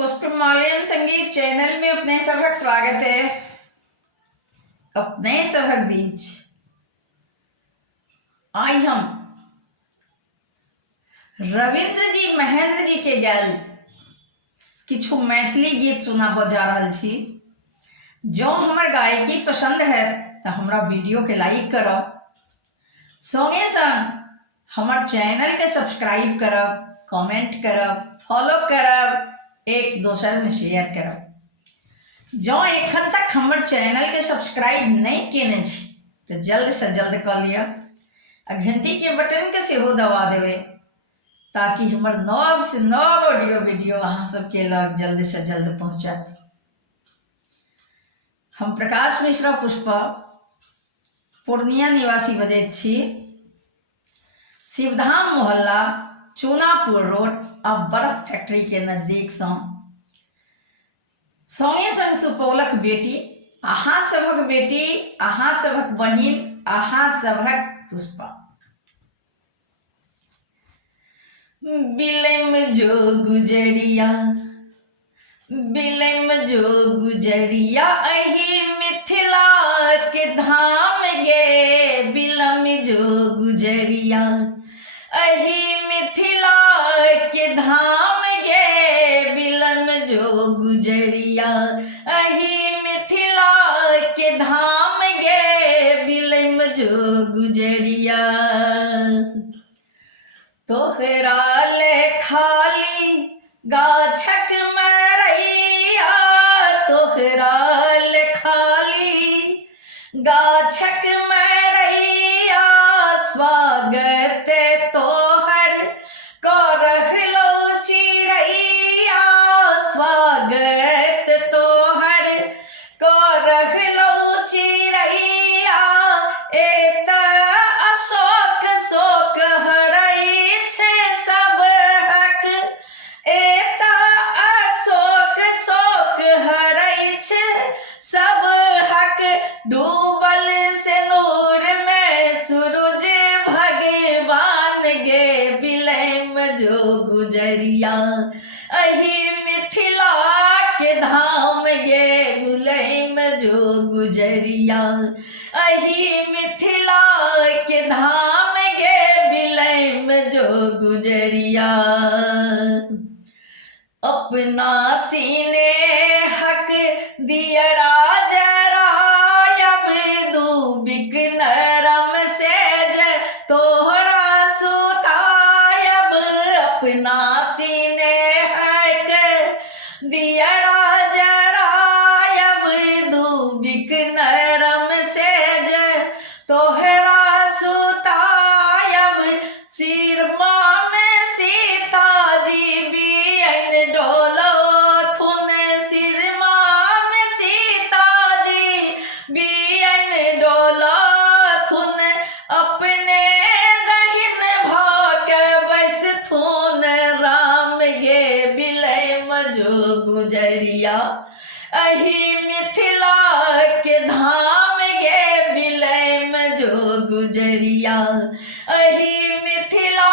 पुष्प मालयम संगीत चैनल में अपने सभक स्वागत है। अपने सभक बीच आई हम रविंद्र जी महेंद्र जी के गैल किछु मैथिली गीत सुनाबो जा रहल छी। जो हमर गायकी पसंद है तो हमरा वीडियो के लाइक करब, संगे संग हमर चैनल के सब्सक्राइब करब, कमेंट करब, फॉलो करब, एक दोसर में शेयर करब। जो एखन तक हमर चैनल के सब्सक्राइब नहीं केने छी तो जल्द से जल्द कर लिया, घंटी के बटन के सेहो दबा देवे ताकि हमर नव से नव ऑडियो वीडियो अहाँ सबके लग जल्द से जल्द पहुँचत। हम प्रकाश मिश्रा पुष्पा पूर्णिया निवासी बजैत छी। शिवधाम मोहल्ला चूनापुर रोड आ बर्फ फैक्ट्री के नजदीक संगे संग सुपौलक बेटी, अहाँ सभक बेटी, अहाँ सभक बहिन, अहाँ सभक पुष्पा। बिलम जो गुजरिया, बिलम जो गुजरिया अही मिथिला के धाम गे। बिलम जो गुजरिया अही मिथिला के धाम गे। बिलम जो गुजरिया अही मिथिला के धाम गे। बिलम जो गुजरिया तोहरा ले खाली गाछक मरैया। तोहरा ले खाली गाछक मरैया। स्वागत तोहर करहलो चिड़ैया। स्वागत तोहर करहलो चिड़ैया। एत अशोक शोक हरै छै सब हक। एत अशोक शोक हरै छै सब हक। डूबल से नूर में सूरज भगवान गे। बिलम जो गुजरिया अही मिथिला के धाम गे। बिलम जो गुजरिया अही मिथिला के धाम गे। बिलम जो गुजरिया अपना सीने हक दियरा जरायब। दूबिक नरम सेज तोहरा सुतायब। अपना सीने हक दियरा जरायब। दूबिक नरम सेज तोहरा सुतायब। सिरमा में सीता जी बियन डोलो थुन। सिरमा में सीता जी बियन डोलो थुन। अपने दहिन भाक बस थुन राम गे। बिलम जो गुजरिया अही मिथिला के धाम गे। बिलम जो गुजरिया अही मिथिला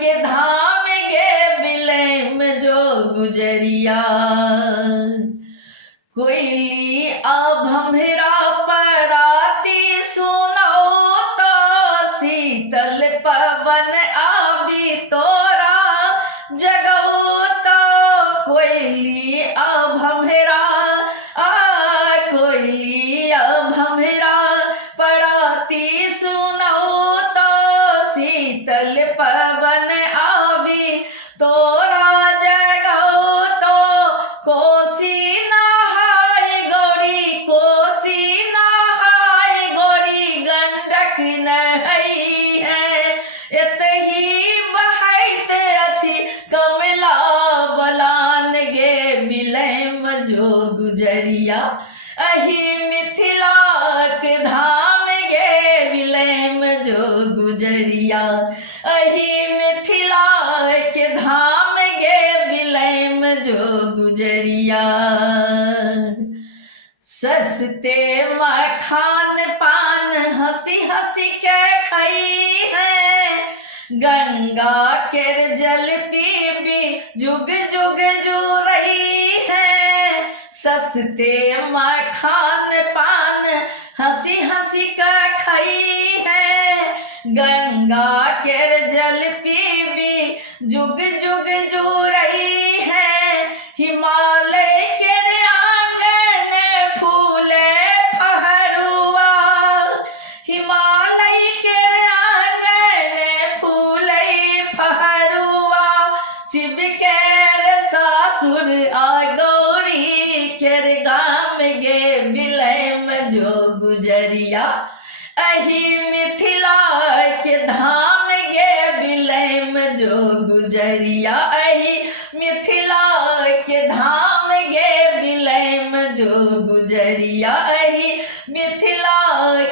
के धाम गे। बिलम जो गुजरिया कोयली आ भंभरा पराती सुनाओ तो। शीतल पवन आबी तोरा जगऊ तो। कोयली आ भंभरा कोयली आ भंभरा पराती सुनाओ तो। शीतल पवन आबी तोरा जगऊ तो। कोसी नहाय गौरी, कोसी नहाय गौरी, गंडक नहई है। एतही बहैत अछि कमला बलान गे। बिलम जो गुजरिया अही मिथिला के धाम गे। बिलम जो गुजरिया अही मिथिला के धाम गे। बिलम जो गुजरिया सस्ते मखान पान हंसी हंसी के खई है। गंगा केर जल पीबी जुग जुग जो रही है, सस्ते मखान पान हंसी हंसी का खाई है। गंगा केर जल पीबी जुग जुग जो रही है, हिमालय केर आंगन फूले फहरुआ, हिमालय केर आंगन फूले फहरुआ। शिव केर सासुर आ गौरी केर गाम गे बिलम जो गुजरिया, अही मिथिला के धाम गे बिलम जो गुजरिया, अही मिथिला के धाम गे बिलम जो गुजरिया, अही मिथिला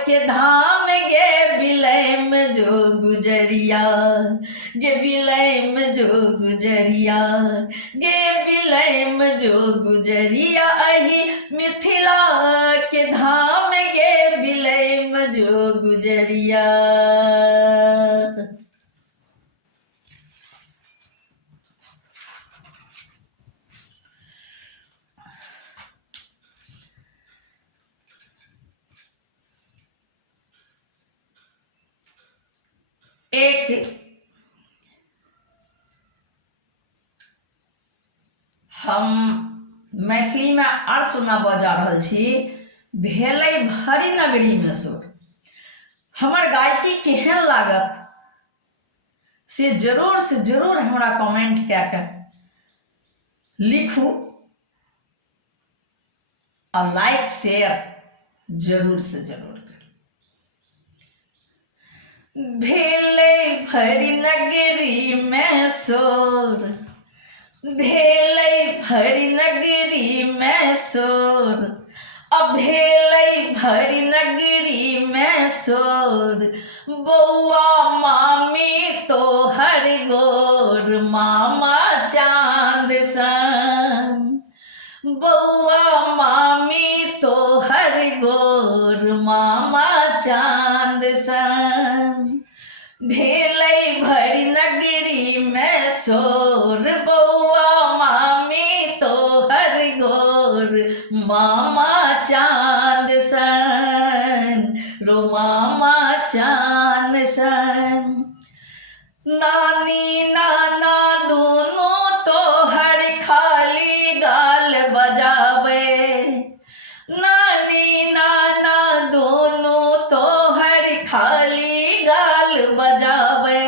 के धाम गे बिलम जो गुजरिया। गे बिलम जो गुजरिया, गे बिलम जो गुजरिया, अही मिथिला के धाम गे बिलम जो गुजरिया। एक हम मैथिली में आर सुनाबऽ जा रहल छी, भेलै भरी नगरी में सुर। हमर गायकी केहन लागत से जरूर हमरा कमेंट कए के लिखू, आ लाइक शेयर जरूर से जरूर करू। भेलै भरी नगरी में शोर, भेलै भरी नगरी में शोर, अब भेलै भरी नगरी में शोर। बौआ मामी तोहर गोर मामा चांद सन, बौआ मामी तोहर गोर मामा चांद सन। भेलै भरी नगरी में शोर, बौआ मामी तोहर गोर मामा चांद सन, रो मामा चांद सन। नानी नाना दोनों तोहर खाली गाल बजावे, नानी नाना दोनों तोहर खाली गाल बजावे।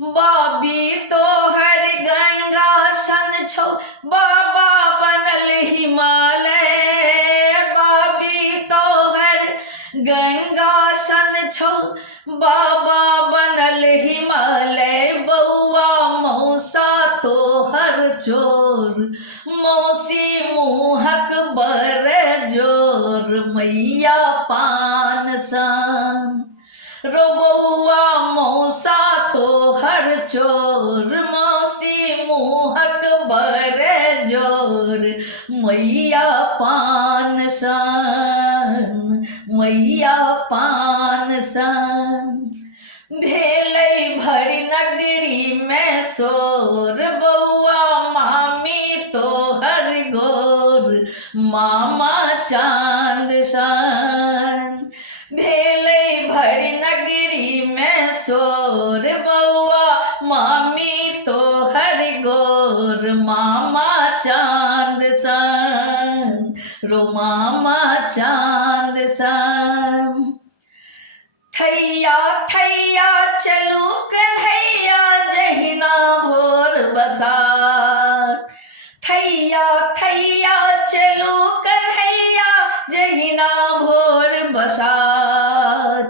बाबी तोहर गंगा सन छौ, बाबा बनल हिमालय, बाबी तोहर गंगा सन छौ, बाबा बनल हिमालय। बौआ मौसा तोहर चोर, मौसी मुँहक बर जोर मैया पान सन। रो बौआ मौसा तोहर चोर, मौसी मुँहक बर जोर मैया पान सन, मैया पान सन। भेलै भरी नगरी में शोर, बौआ मामी तोहर गोर मामा चांद सन। भेलै भरी नगरी में शोर, बौआ मामी तोहर गोर मामा चांद सन, रो मामा चांद सन। थैया थैया चलू कन्हैया जहिना भोर बसात, थैया थैया चलू कन्हैया जहिना भोर बसात।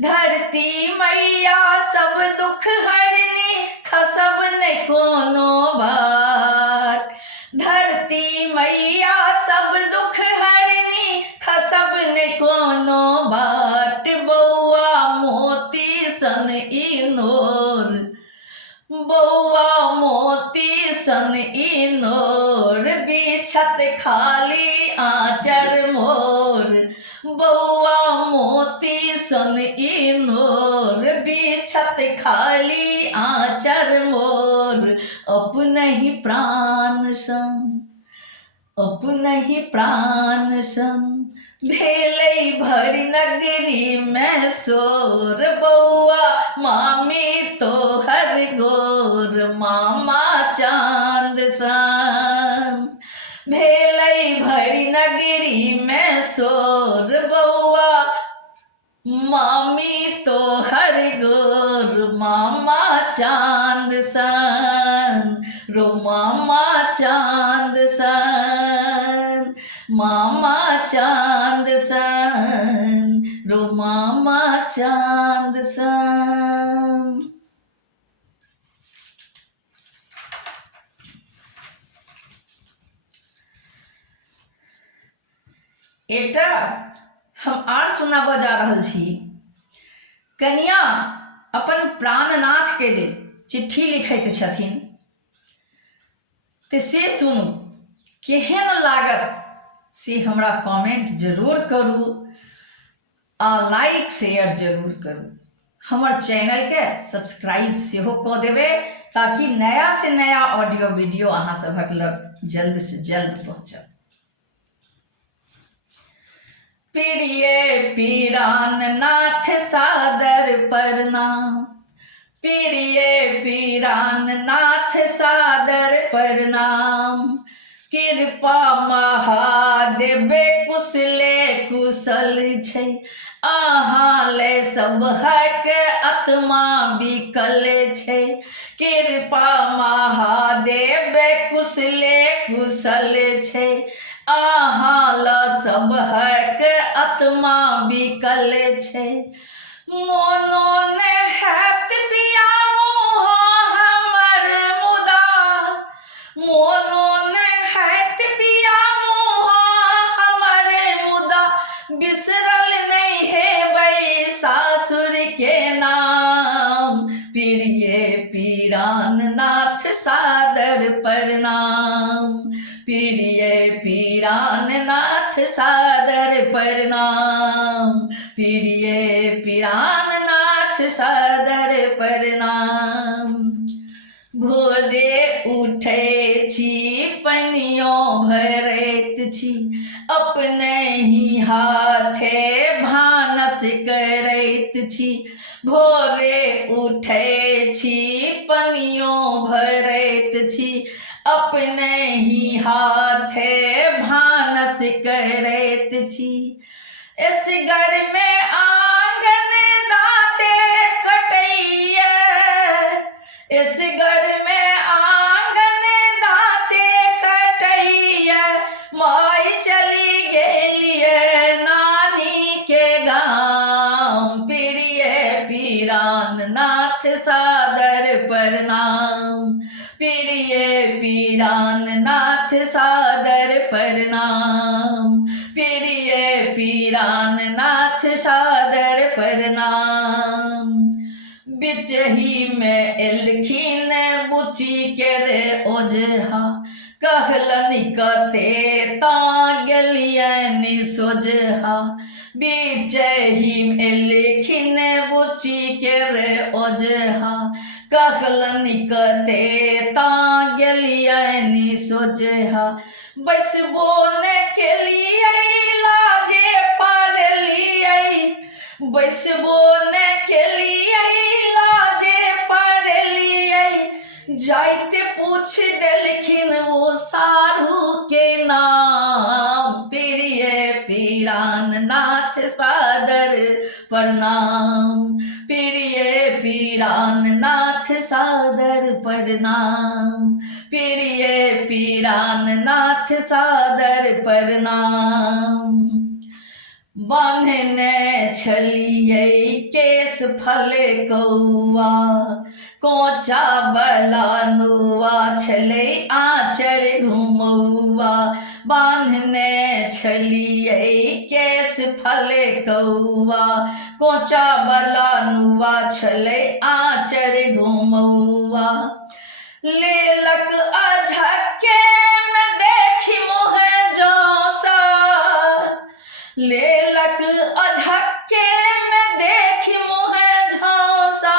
धरती मैया सब दुख हरनी खसब ने कोनो बाट, धरती मैया सब दुख हरनी खसब ने कोनो बाट। बौआ मोती सन इनोर, बौआ मोती सन इनोर बिछत खाली आँचर मोर, बौआ मोती सन इनोर बिछ छत खाली आचर मोर, अपनहि प्राण संग, अपनहि प्राण संग। भेलै भरि नगरी में शोर, बौआ मामी तोहर गोर, मामा चाँद सन। भेलै भरि नगरी में शोर, बौआ मामी तोहर गोर, मामा चाँद सन, रो मामा चाँद सन, मामा चाँद सन, रो मामा चाँद सन। एकटा हम आर सुनाबऽ जा रहल छी। कनिया अपन प्राणनाथ के जे चिट्ठी लिखैत छथिन, तऽ से सुनू, केहन लागत से हमरा कमेंट जरूर करू आ लाइक शेयर जरूर करू। हमर चैनल के सब्सक्राइब सेहो कऽ देबै, ताकि नया से नया ऑडियो वीडियो अहाँ सभक लग जल्द से जल्द पहुँचत। प्रिय पीराननाथ सादर प्रणाम, प्रिय पीराननाथ सादर प्रणाम। कृपा महादेव कुशले कुशल छै, अहाँ ले सबहक आत्मा बिकल छै। कृपा महादेव कुशले कुशल छै, अहाँ ल सबहक आत्मा बिकल छै। मोनो ने हैत पिया मुँह हमर मुदा, मोनो ने हैत पिया मुँह हमर मुदा, बिसरल नहीं हेबै सासुर के नाम। प्रिय पीराननाथ सादर प्रणाम, प्रिय पीराननाथ सादर प्रणाम, प्रिय पीराननाथ सादर प्रणाम। भोरे उठै छी पनियो भरैत छी, अपने ही हाथे भानस करैत छी। भोरे उठै छी पनियो भरैत छी, अपने ही हाथे भानस करैत छी। असगर में आंगन दाँते कटैया, असगर में आंगन दाँते कटैया। माय चली गेलिए नानी के गाँव, प्रिय पीराननाथ सादर प्रणाम, प्रिय पीराननाथ सादर प्रणाम, प्रिय पीराननाथ सादर प्रणाम। बिचही में एलखिन बुची के रे ओझा, कहलनि कते ता गेलियनि सोझा। बिचही में एलखिन बुची के रे ओझा, कहलनि कते ता गेलियनि सोझा। बैसबो ने केलियै लाजे पड़लियै, बैसबो ने केलियै लाजे पड़लियै। जाइत पूछ देलखिन ओ साधु के नाम, प्रिय पीराननाथ सादर प्रणाम, प्रिय पीराननाथ सादर प्रणाम, प्रिय पीराननाथ सादर प्रणाम। बान्हने छलियै केश फले कौआ, कोचा बला नुआ छलै आँचर घुमौआ। बान्हने छलियै केश फले कौआ, कोचा बला नुआ छलै आँचर घुमौआ। लेलक अझक्के में देखी मुँह जौसा, लेलक अझक्के में देखी मुँह झौसा।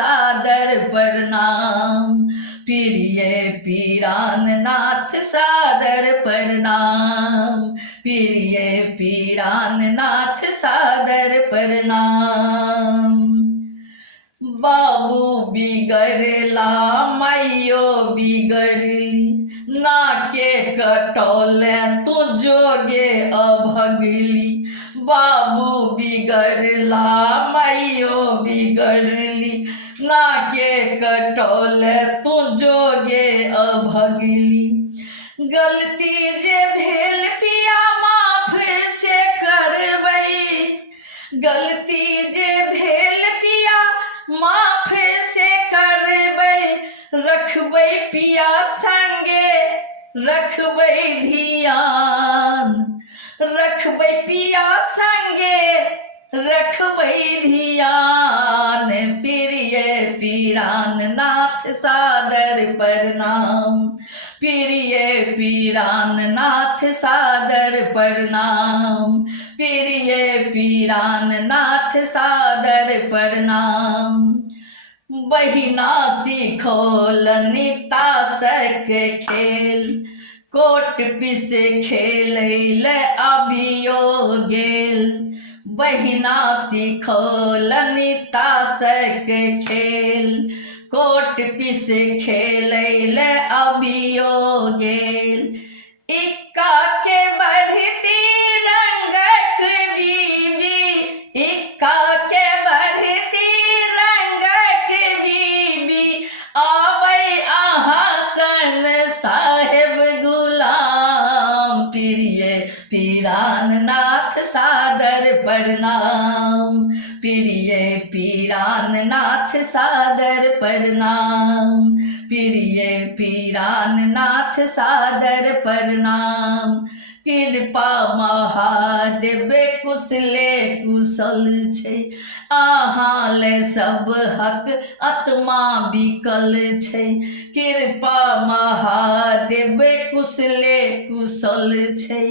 सादर प्रणाम। प्रिय पीराननाथ सादर प्रणाम। प्रिय पीराननाथ सादर प्रणाम। बाबू बिगड़ला माइयो बिगड़ली, नाके कटौले तू जोगे अभगली। बाबू बिगड़ला माइयो बिगड़ली, नाके कटौले तू जोगे अभगली। गलती जे भेल पिया माफ से करबै, गलती जे भेल पिया माफ से करबै। रखबै पिया संगे रखबै धियान, रखबै पिया संगे रखबै धियान। प्रिय पीराननाथ सादर प्रणाम। प्रिय पीराननाथ सादर प्रणाम। प्रिय पीराननाथ सादर प्रणाम। बहिना सिखौलनि ताशक खेल, कोट पिस खेलैले अबियो गेल। बहिना सिखौलनि ताशक खेल, कोट पिस खेलैले अबियो गेल। इक्का के बढ़ती रंगक बीबी, इक्का के बढ़ती रंगक बीबी। आबै अहाँ सन साहेब गुलाम। प्रिय पीराननाथ सादर प्रणाम। प्रिय पीराननाथ सादर प्रणाम। प्रिय पीराननाथ सादर प्रणाम। कृपा महादेव कुशले कुशल छै, अहाँ ले सब हक आत्मा बिकल छै। कृपा महादेव कुशले कुशल छै,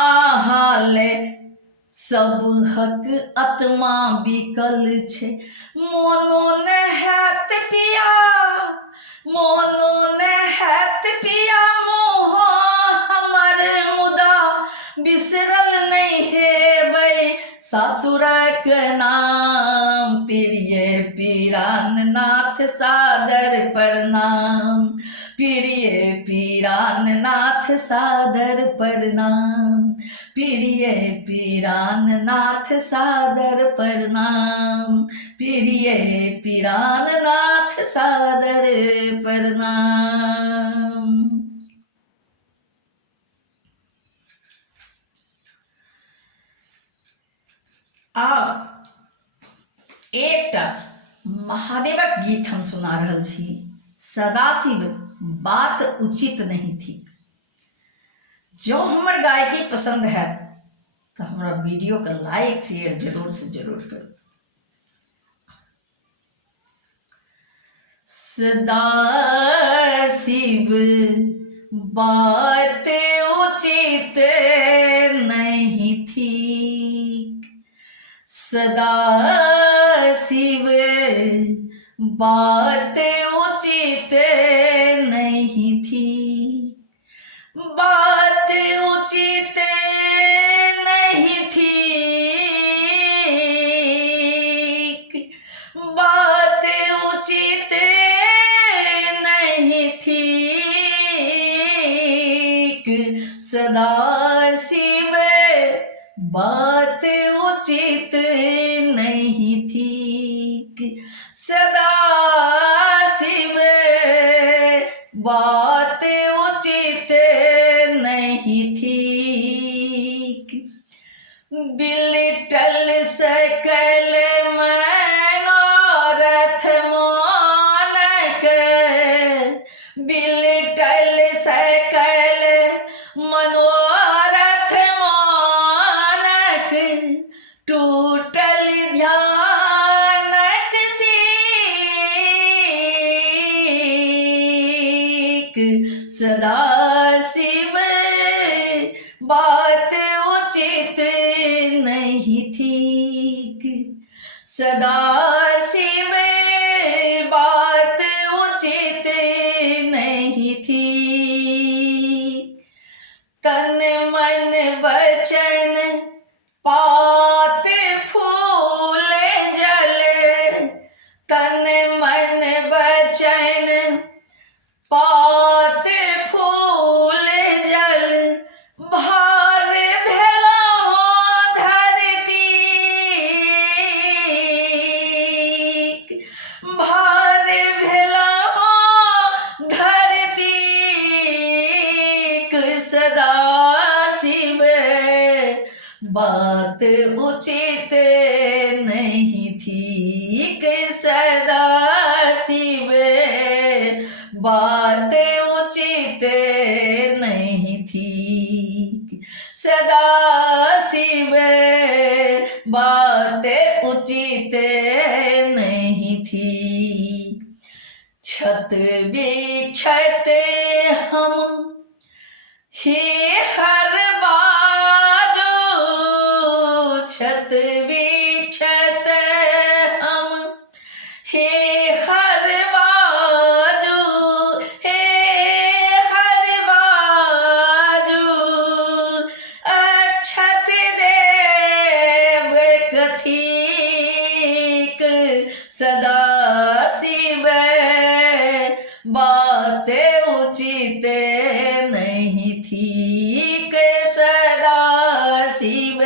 अहाँ ले सब हक आत्मा बिकल छै। मोनो ने हैत पिया, मोनो ने हैत पिया मोह हमर मुदा। बिसरल नहीं हेबै सासुरक नाम। प्रिय पीराननाथ सादर प्रणाम। प्रिय पीराननाथ सादर प्रणाम। प्रिय पीराननाथ सादर प्रणाम। प्रिय पीराननाथ सादर प्रणाम। आ एकटा महादेवक गीत हम सुना रहल छी। सदाशिव बात उचित नहीं थी। जो हमर गायकी पसंद है तो हमारा वीडियो का लाइक शेयर जरूर से जरूर करो। सदाशिव बात उचित नहीं थी। सदाशिव बात उचित नहीं थी। बात उचित नहीं थी। बात उचित नहीं थी। सदाशिव बात उचित नहीं थी। सदाशिव बात उचित नहीं थी। बिलटल सकल मनोरथ मानक। बिलटल सकल मनोरथ मानक। टूटल ध्यानक सीख। सदाशिव बात उचित नहीं थी। सदाशिव तन मन वचन पात फूल जल, तन मन वचन पात फूल जल, भार भेला हो धरती, भार भेला हो धरती, सदा शिव बात उचित नहीं थी, सदा शिव बात उचित नहीं थी, सदा शिव बात उचित नहीं थी। छत विक्षत हम हे हर बाजो, छत विक्षत हम हे हर बाजो, हे हर बाजो, अक्षत देव कथिक, सदा शिव बात उचित नहीं थी, सदा शिव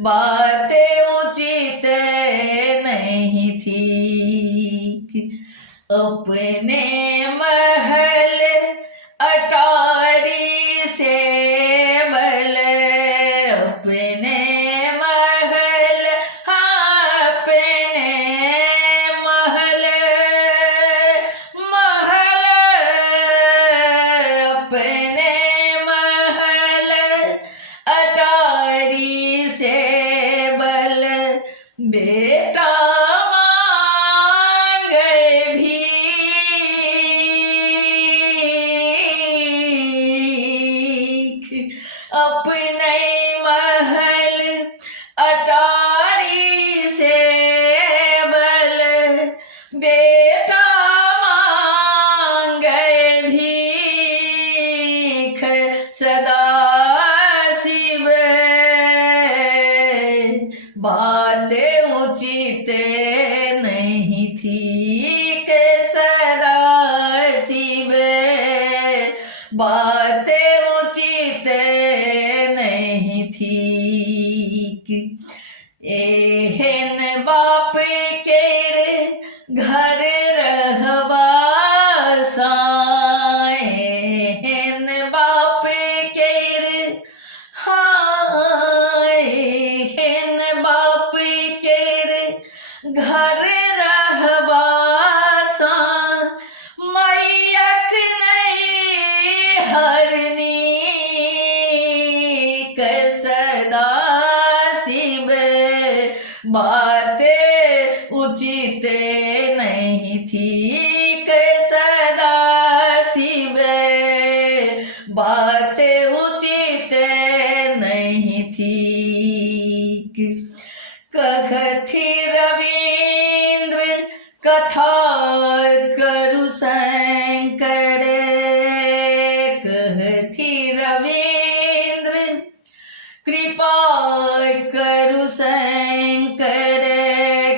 बात उचित नहीं थी। अपने महल अटारी से बल, अपने महल, हाँ अपने महल, महल अपने महल अटारी से बल, बेटा मांगे भीख, अपने महल अटारी से बल, बेटा मांगे भीख, सदा शिव बात उचित नहीं थी, सदा शिव बात उचित नहीं थी। एहन बाप के घर रहवासा, एहन बाप के हाँ एहन बाप के घर रहवासा, मैयक नहीं हरनी, सदा शिव बात उचित नहीं थी, सदा शिव बात उचित नहीं थी। कहथी रवींद्र कथा करु शंकर, कहथी रवींद्र कृपा करु शंकर,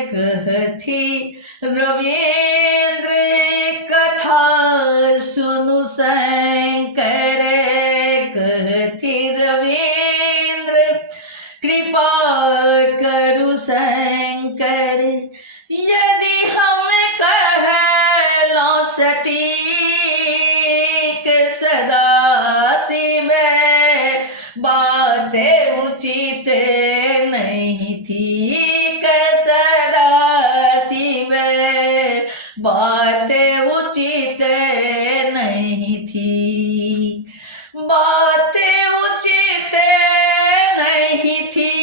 कहथी रवींद्र कथा सुनु शंकर, कहथी रवींद्र कृपा करु शंकर, यदि हम कहलो सटीक, सदा शिव बात उचित नहीं थी, सदा शिव बात उचित नहीं थी, बात उचित नहीं थी,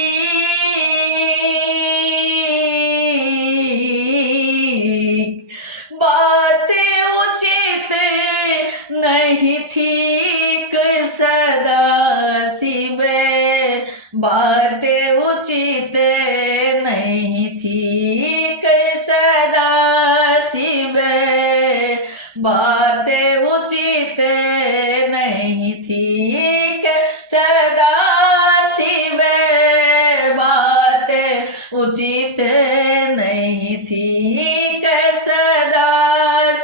बात उचित नहीं थी, सदा शिव बात उचित नहीं थी, सदा शिव बात उचित नहीं थी।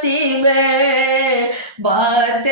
नसीबे बात